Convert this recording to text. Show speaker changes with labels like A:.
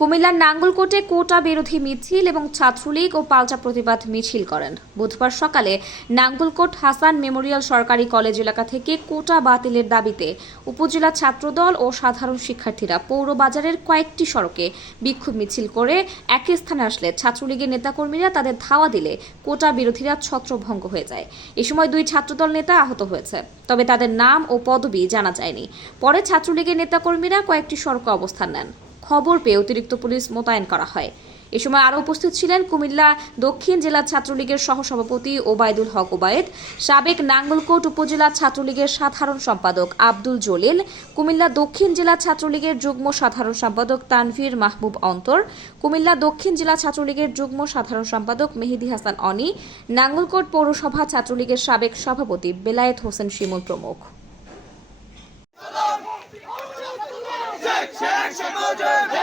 A: কুমিল্লার নাঙ্গলকোটে কোটা বিরোধী মিছিল এবং ছাত্রলীগ ও পাল্টা প্রতিবাদ মিছিল করেন। বুধবার সকালে নাঙ্গলকোট হাসান মেমোরিয়াল সরকারি কলেজ এলাকা থেকে কোটা বাতিলের দাবিতে উপজেলা ছাত্রদল ও সাধারণ শিক্ষার্থীরা পৌর বাজারের কয়েকটি সড়কে বিক্ষোভ মিছিল করে একই স্থানে আসলে ছাত্রলীগের নেতাকর্মীরা তাদের ধাওয়া দিলে কোটা বিরোধীরা ছত্রভঙ্গ হয়ে যায়। এ সময় দুই ছাত্রদল নেতা আহত হয়েছে, তবে তাদের নাম ও পদবি জানা যায়নি। পরে ছাত্রলীগের নেতাকর্মীরা কয়েকটি সড়কে অবস্থান নেন। খবর পেয়ে অতিরিক্ত পুলিশ মোতায়েন করা হয়। এ সময় আরও উপস্থিত ছিলেন কুমিল্লা দক্ষিণ জেলা ছাত্রলীগের সহসভাপতি ওবায়দুল হক ওবায়েদ, সাবেক নাঙ্গলকোট উপজেলা ছাত্রলীগের সাধারণ সম্পাদক আব্দুল জলিল, কুমিল্লা দক্ষিণ জেলা ছাত্রলীগের যুগ্ম সাধারণ সম্পাদক তানভীর মাহবুব অন্তর, কুমিল্লা দক্ষিণ জেলা ছাত্রলীগের যুগ্ম সাধারণ সম্পাদক মেহেদি হাসান অনি, নাঙ্গলকোট পৌরসভা ছাত্রলীগের সাবেক সভাপতি বেলায়েত হোসেন শিমুল প্রমুখ।
B: Chamoja!